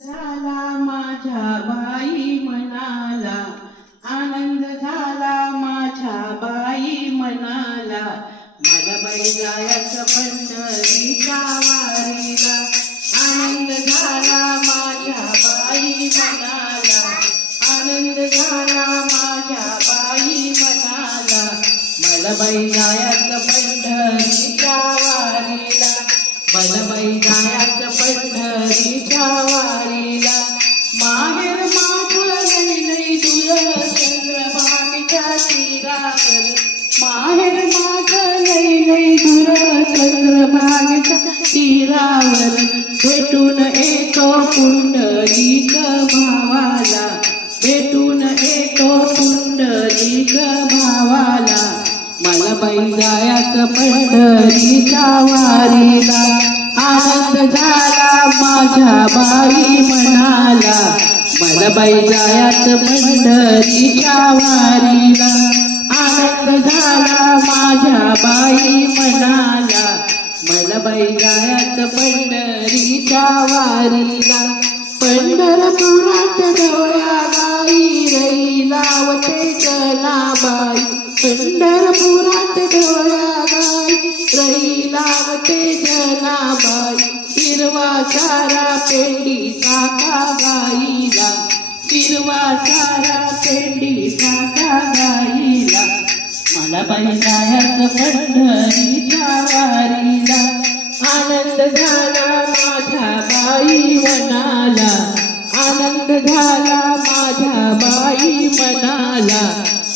झाला माझ्या बाई मनाला, आनंद झाला माझ्या बाई मनाला. मला बाई जायचं पंढरीच्या वारीला, आनंद झाला माझ्या बाई मनाला, आनंद झाला माझ्या बाई मनाला. मला बाई जायचं पंढरीच्या वारीला, मला बाई जायचं पंढरीच्या वारीला. माहेर माझं लई लई दूर चंद्रभागेच्या तीरावर, माहेर माझं लई लई दूर चंद्रभागेच्या तीरावर. भेटून येतो पुंडलिक भावाला, भेटून येतो पुंडलिक भावाला. मला बाई जायचं पंढरीच्या वारीला, आनंद झाला माझ्या बाई मनाला. मला बाई जायचं पंढरीच्या वारीला, आनंद झाला माझ्या बाई मनाला. मला बाई जायचं पंढरीच्या वारीला. पंढरपुरात डोळ्या गाई रई लावते जनाबाई, पंढरपुरात डोळ्या गाई रई लावते जनाबाई. हिरवा सारा पेंडी काका गाईला, हिरवा सारा पेंडी काका गाईला. मला बाई जायचं पंढरीच्या वारीला, आनंद झाला माझ्या बाई मनाला, आनंद झाला माझ्या बाई मनाला.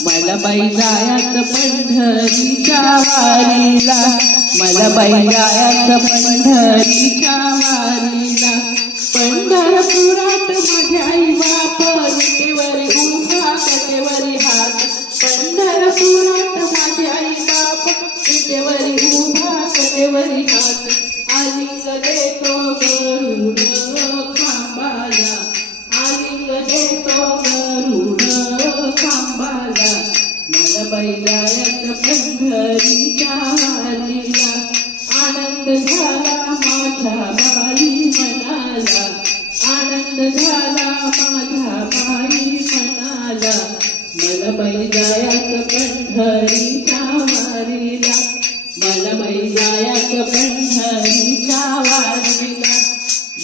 मला बाई जायचं पंढरीच्या वारीला, मला बाई जायचं पंढरीच्या वारीला. पंढरपुरात माझ्या आई बाप विटेवरी उभा कटेवरी हात, पंढरपुरात माझ्या आई बाप विटेवरी उभा कटेवरी हात. आलिंग देतो गरुड खांबाला, आलिंग देतो गरुड खांबाला. मला बाई जायचं पंढरीच्या वारीला, आनंद झाला माझ्या बाई मनाला, आनंद झाला माझ्या बाई मनाला. मला बाई जायचं पंढरीच्या वारीला, मला बाई जायचं पंढरीच्या वारीला,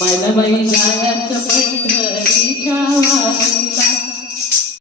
मला बाई जायचं पंढरीच्या वारीला.